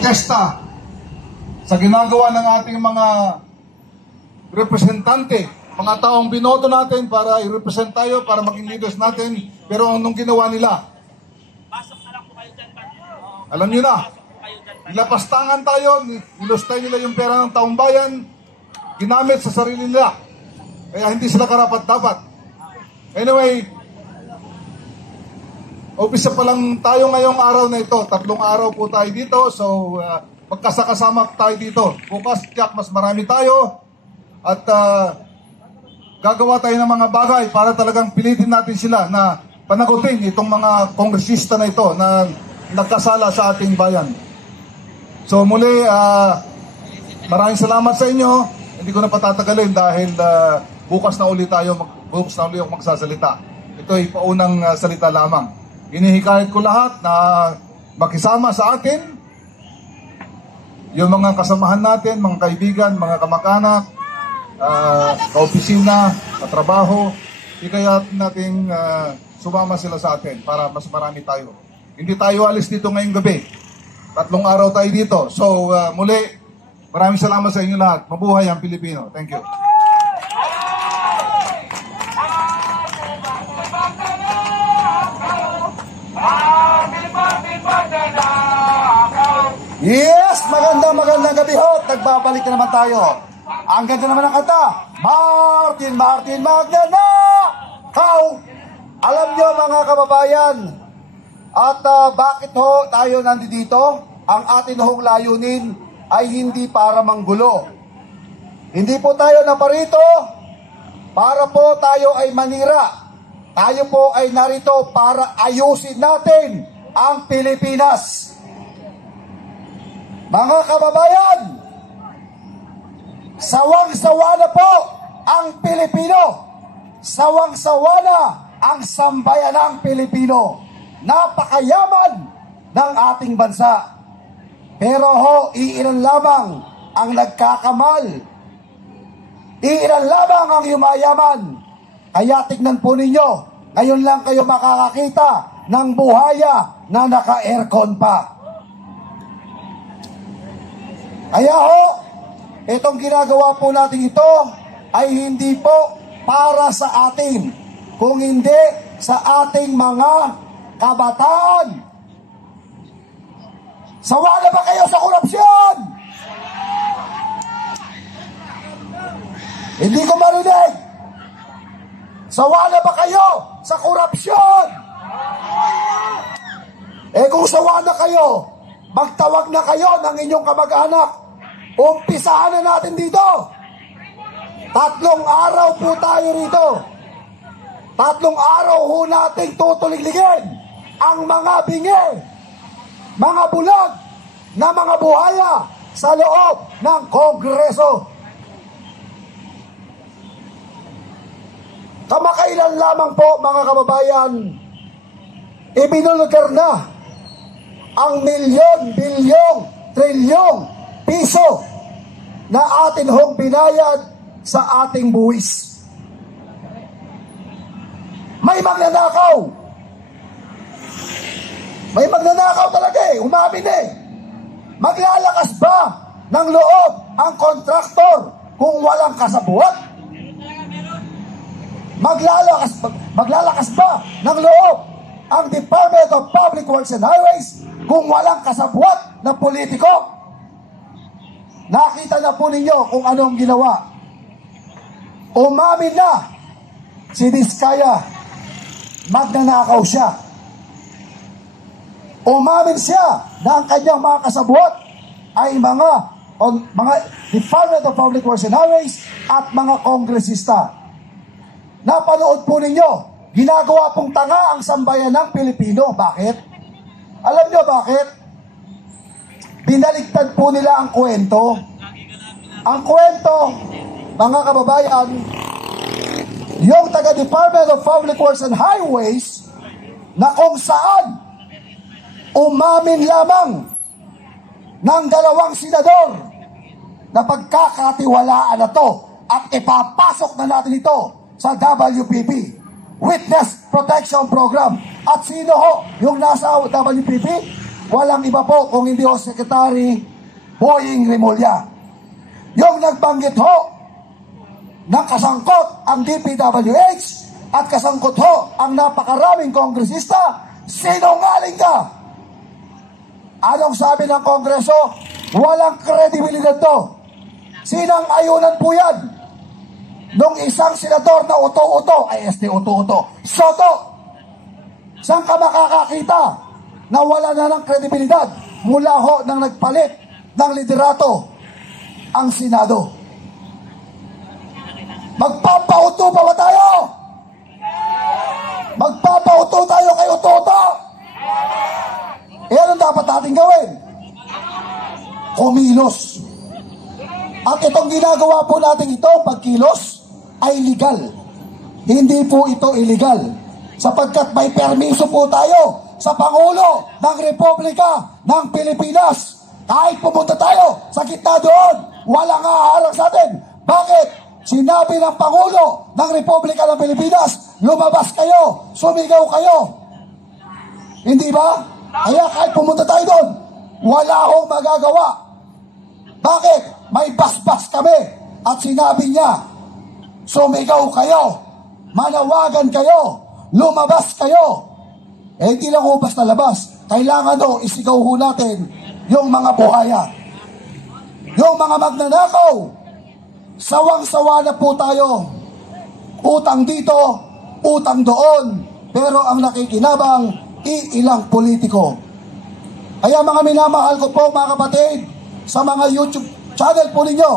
protesta sa ginagawa ng ating mga representante, mga taong binoto natin para i-represent tayo, para maging leaders natin, pero anong ginawa nila? Alam nyo na, nilapastangan tayo, nilustay nila yung pera ng taong bayan, ginamit sa sarili nila. Kaya hindi sila karapat-dapat. Anyway, umpisa pa lang tayo ngayong araw na ito. 3 araw po tayo dito, so magkasakasama tayo dito. Bukas, tiyak, mas marami tayo at gagawa tayo ng mga bagay para talagang pilitin natin sila na panagutin itong mga kongresista na ito na nagkasala sa ating bayan. So muli, maraming salamat sa inyo. Hindi ko na patatagalin dahil bukas na uli ako magsasalita. Ito ay paunang salita lamang. Hinihikayat ko lahat na makisama sa atin, yung mga kasamahan natin, mga kaibigan, mga kamag-anak, kaopisina, katrabaho, hikayat natin sumama sila sa atin para mas marami tayo. Hindi tayo alis dito ngayong gabi. 3 araw tayo dito. So muli, maraming salamat sa inyo lahat. Mabuhay ang Pilipino. Thank you. Yes! Magandang gabi ho. Nagbabalik na naman tayo. Ang ganda naman ng kanta. Martin Magnanakaw. Alam nyo mga kababayan, at bakit ho tayo nandito? Ang atin hong layunin ay hindi para manggulo. Hindi po tayo naparito para po tayo ay manira. Tayo po ay narito para ayusin natin ang Pilipinas. Mga kababayan, sawang-sawa na po ang Pilipino. Sawang-sawa na ang sambayanang Pilipino. Napakayaman ng ating bansa. Pero ho, iilan lamang ang nagkakamal. Iilan lamang ang yumayaman. Kaya tignan po ninyo, ngayon lang kayo makakakita ng buhaya na naka-aircon pa. Kaya ho, itong ginagawa po natin ito ay hindi po para sa atin, kung hindi sa ating mga kabataan. Sawa na ba kayo sa korupsyon? Hindi ko marinig. Sawa na ba kayo sa korupsyon? Kung sawa na kayo, magtawag na kayo ng inyong kamag-anak. Umpisahan na natin dito. 3 araw po tayo rito. 3 araw ho nating tutuligligin ang mga bingi, mga bulag na mga buhaya sa loob ng Kongreso. Kamakailan lamang po mga kababayan, ibinulgar na ang milyon, bilyong, trilyong piso na atin hong binayad sa ating buwis. May magnanakaw. May magnanakaw talaga umamin Maglalakas ba ng loob ang kontraktor kung walang kasabuat? Maglalakas ba ng loob ang Department of Public Works and Highways kung walang kasabuat na politiko? Nakita na po ninyo kung anong ginawa. Umamin na si Diskaya, magnanakaw siya. Umamin siya na ang kanyang mga kasabuat ay mga Department of Public Works and Highways at mga kongresista. Napanood po ninyo, ginagawa pong tanga ang sambayan ng Pilipino. Bakit? Alam nyo bakit? Binaligtad po nila ang kwento. Ang kwento, mga kababayan, yung taga Department of Public Works and Highways na kung saan umamin lamang ng 2 senador na pagkakatiwalaan na to at ipapasok na natin ito sa WPP, Witness Protection Program. At sino ho yung nasa WPP? walang iba po kung hindi ho Secretary Boying Remulla. Yung nagbanggit ho ng kasangkot ang DPWH at kasangkot ho ang napakaraming kongresista, sinungaling ka. Anong sabi ng Kongreso? Walang kredibilidad to. Sinang-ayunan po yan nung isang senador na uto-uto, ay uto-uto, Soto. Saan ka makakakita na wala na ng kredibilidad mula ho nang nagpalit ng liderato ang Senado? Magpapauto pa ba tayo? Magpapauto tayo kay uto-uto? Ano dapat natin gawin? Kumilos. At itong ginagawa po natin ito, pagkilos, ay legal. Hindi po ito illegal. Sapagkat may permiso po tayo sa Pangulo ng Republika ng Pilipinas. Kahit pumunta tayo sa gitna doon, walang haharang sa atin. Bakit? Sinabi ng Pangulo ng Republika ng Pilipinas, lumabas kayo, sumigaw kayo. Hindi ba? Kaya kahit pumunta tayo doon, wala akong magagawa. Bakit? May basbas kami. At sinabi niya, sumigaw kayo, manawagan kayo, lumabas kayo. Eh, hindi lang ho basta labas. Kailangan ho, isigaw ho natin yung mga buhaya. Yung mga magnanakaw. Sawang-sawa na po tayo. Utang dito, utang doon. Pero ang nakikinabang, iilang politiko. Kaya mga minamahal ko po mga kapatid, sa mga YouTube channel po ninyo,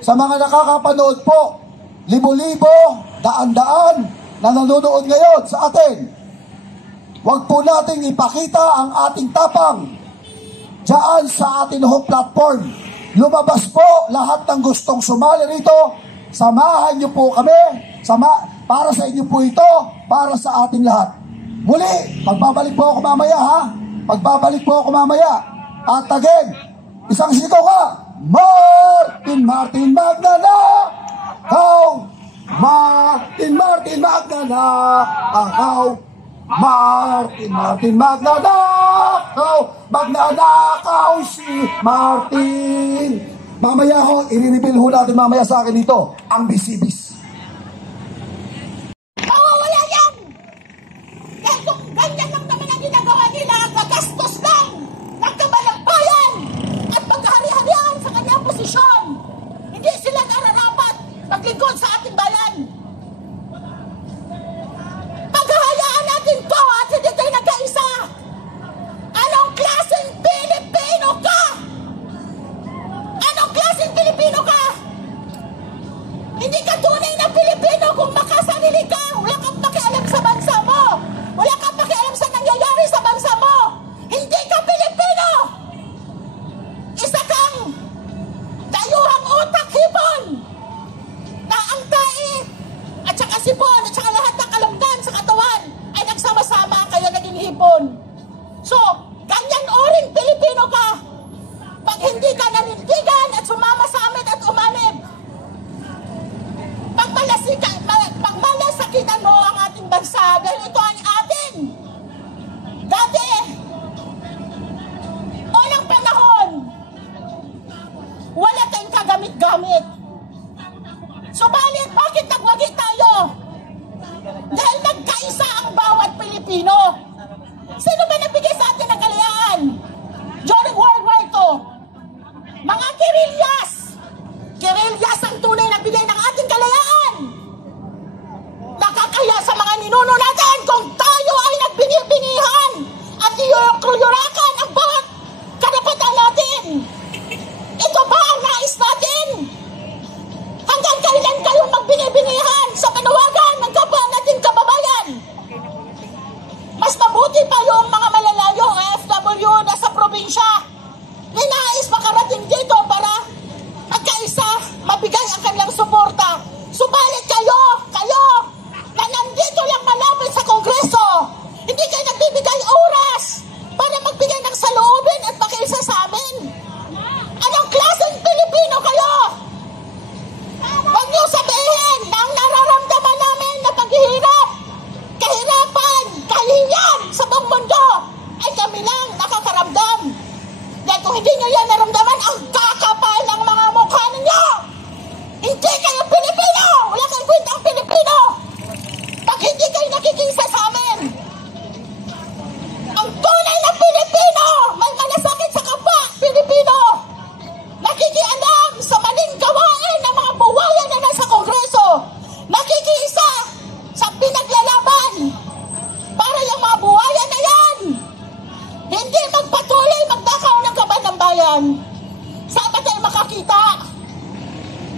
sa mga nakakapanood po, libo-libo, daan-daan na nanonood ngayon sa atin, huwag po nating ipakita ang ating tapang dyan sa ating home platform. Lumabas po lahat ng gustong sumali rito, samahan niyo po kami, para sa inyo po ito, para sa ating lahat. Muli, pagbabalik po ako mamaya ha. Pagbabalik po ako mamaya. At again, isang sigaw ka. Martin, Martin Magnanakaw. Martin, Martin Magnanakaw. Martin, Martin Magnanakaw. Magnanakaw si Martin. Mamaya ho, i-reveal ho natin mamaya sa akin dito, ang bisibis. Ganyan lang naman ang ginagawa nila, gagastos lang, nagkabalang bayan, at maghari-harihan sa kanyang posisyon. Hindi sila nararapat maglingkod sa ating bayan. Paghahayaan natin to at hindi tayo nagkaisa. Anong klaseng Pilipino ka? Anong klaseng Pilipino ka? Hindi ka tunay naramdaman ang kakapal ng mga mukha ninyo. Hindi kayo Pilipino! Wala kayong kwentang Pilipino! Pag hindi kayo nakikisa sa amin, ang tunay na Pilipino, may malasakit sa kapwa Pilipino, nakikialam sa maling gawain ng mga buwayan na nasa Kongreso, nakikiisa sa pinaglalaban para yung mga buwayan na yan hindi magpatuloy magdakaw ng kaban ng bayan. Saan ba tayo makakita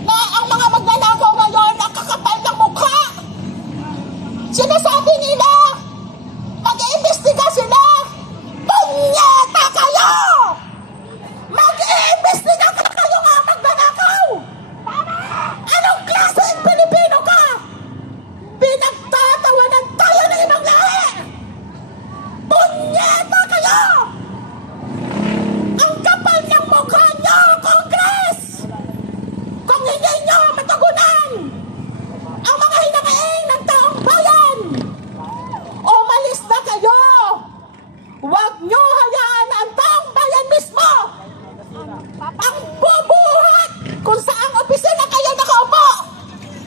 na ang mga magnanakaw ngayon ang kakapal ng mukha? Sinasabi nila, mag-iimbestiga sila. Punyeta kayo! Mag-iimbestiga kayo nga magnanakaw! Anong klaseng Pilipino ka? Pinagtatawanan tayo ng ibang lahi! Punyeta kayo! Ang kapal ng mukha nyo, Congress! Kung hindi nyo matugunan ang mga hinangain ng taong bayan, umalis na kayo! Huwag nyo hayaan na ang taong bayan mismo ang bubuhat kung saang opisina kayo nakaupo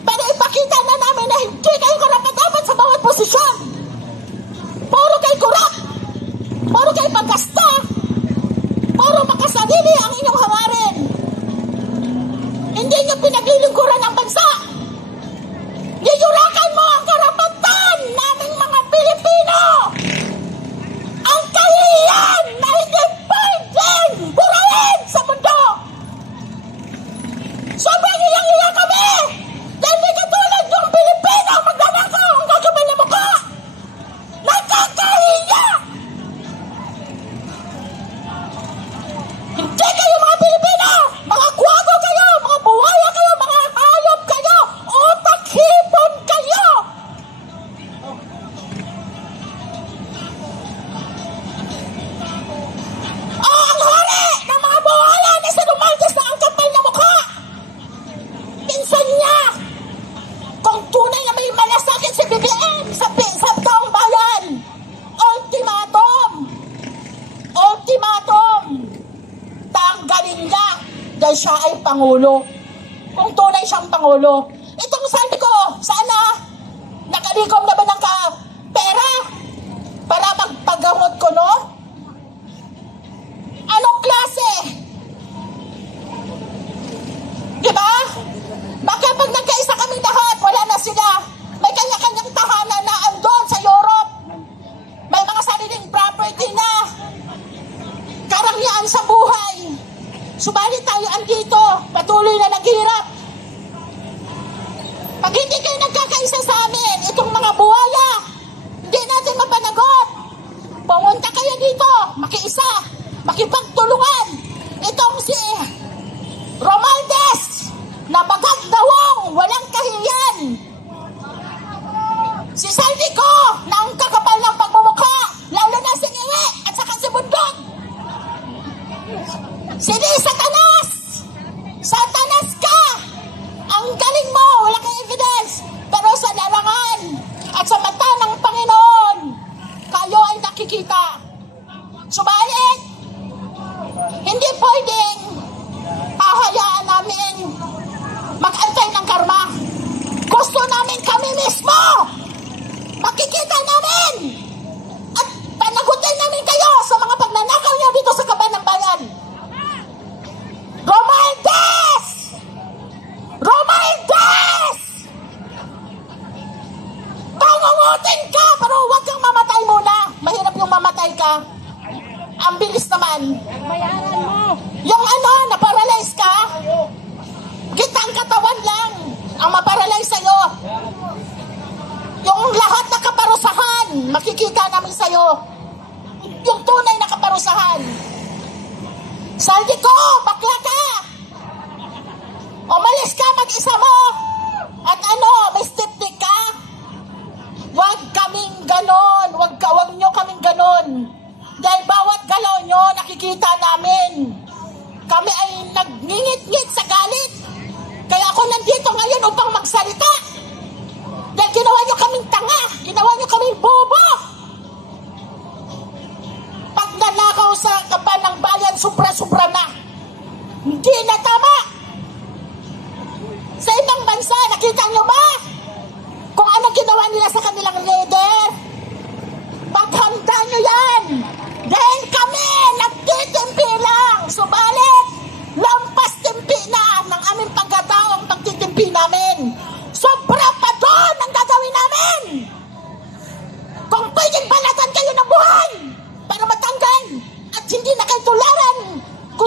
para ipakita na namin na hindi kayo karapat-dapat sa bawat posisyon. Puro kayo kurap, puro kayo pagkasta, puro makasarili ang inyong hangarin. Hindi nyo pinaglilingkuran ang bansa. Niyurakan mo ang karapatan naming mga Pilipino. Ang kahihiyan na hindi pwedeng burahin sa mundo. Sobrang hiyang-hiya kami dahil di katulad yung Pilipino magnanakaw ang gagawin na mukha. Nakakahiya! Hindi kayo mga Pilipino! Mga kwago kayo! Mga buwaya kayo! Mga hayop kayo! Utak-hipon kayo! Ang hari ng mga buwaya na sinumaldas na ang kapal na mukha! Pinsan niya! Kung tunay na may malasakit si BBM sa taong bayan, ultimatum! Ultimatum! Tanggalin niya dahil siya ay Pangulo. Kung tunay siyang Pangulo. Itong sabi ko, sana nakalikom na ba ng pera para magpagamot ko, no? Anong klase? Diba? Baka pag nagkaisa kami lahat, wala na sila. May kanya-kanyang tahanan na andon sa Europe. May mga sariling property na. Karangyaan sa buhay. Subalit tayo andito, patuloy na naghirap. Pag hindi kayo nagkakaisa sa amin, itong mga buwaya, hindi natin mapanagot. Pumunta kayo dito, makiisa, makipagtulungan. Itong si Romaldes, na bagagdawang, walang kahiyan. Si Saldico, na ang kakapal ng pagmumukha, lalo na si Ngiwi at saka si Bundok. Sige, Satanas! Satanas ka! Ang galing mo, wala kang evidence. Pero sa larangan at sa mata ng Panginoon, kayo ay nakikita. Subalit, hindi pwedeng hahayaan namin mag-antay ng karma. Gusto namin kami mismo makikita namin at panagutin namin kayo sa mga pagnanakaw niyo dito sa kaban ng bayan. Romaldes! Romaldes! Pangungutin ka pero huwag kang mamatay muna. Mahirap yung mamatay ka. Ang bilis naman. Yung na-paralyze ka, kitang katawan lang ang maparalyze sa'yo. Yung lahat na kaparusahan, makikita namin sa'yo. Yung tunay na kaparusahan. Saldico, bakla ka! Umalis ka, mag-isa mo! At may stipnik ka? Huwag kaming ganon. Huwag nyo kaming ganon. Dahil bawat galaw nyo, nakikita namin. Kami ay nagngingit-ngit sa galit. Kaya ako nandito ngayon upang magsalita. Dahil ginawa nyo kaming tanga. Ginawa nyo kaming bobo. Pag nanakaw sa kapal ng bayan, sobra-sobra na.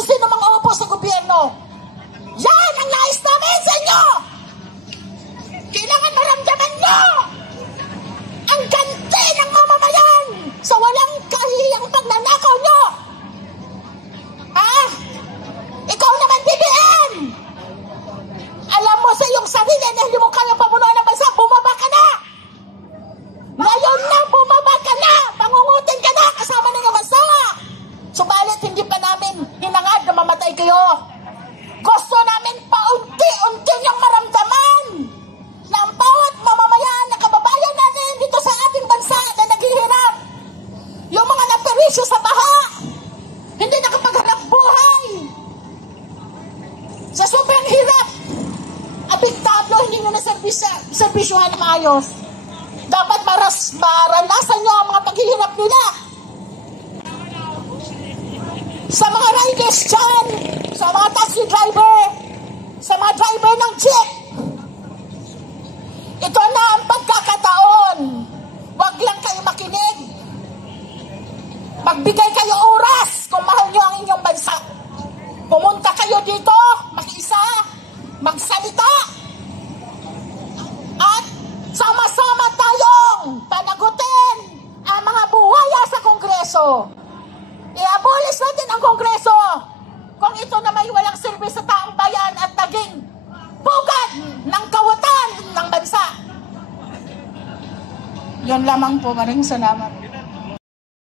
sino mga upo sa gobyerno. Yan ang nais namin sa inyo. Kailangan maramdaman nyo ang ganti ng mamamayan sa walang kahiyang pagnanakaw nyo. Ikaw naman, BBM! Alam mo sa iyong sarili na hindi mo kaya pamunuan ng bansa, bumaba ka na! Ngayon na, bumaba ka na! Pangungutin ka na kasama ng iyong asawa! Subalit, hindi pa namin hinangad na mamatay kayo. Gusto namin paunti-unti niyang maramdaman na ang bawat mamamayan na kababayan natin dito sa ating bansa na naghihirap. Yung mga naperisyo sa baha, hindi nakapaghanap buhay. Sa sobrang hirap, apektado, hindi nyo naservisyohan na maayos. Dapat maranasan nyo ang mga paghihirap nila. Sa mga riders dyan, sa mga taxi driver, sa mga driver ng jeep, ito na ang pagkakataon. Huwag lang kayo makinig. Magbigay kayo oras kung mahal nyo ang inyong bansa. Pumunta kayo dito, mag-isa, magsalita, at sama-sama tayong panagutin ang mga buhaya sa Kongreso. I-abolish natin ang Kongreso kung ito na may walang silbi sa taong bayan at naging bugad ng kawatan ng bansa. Yun lamang po, maraming salamat.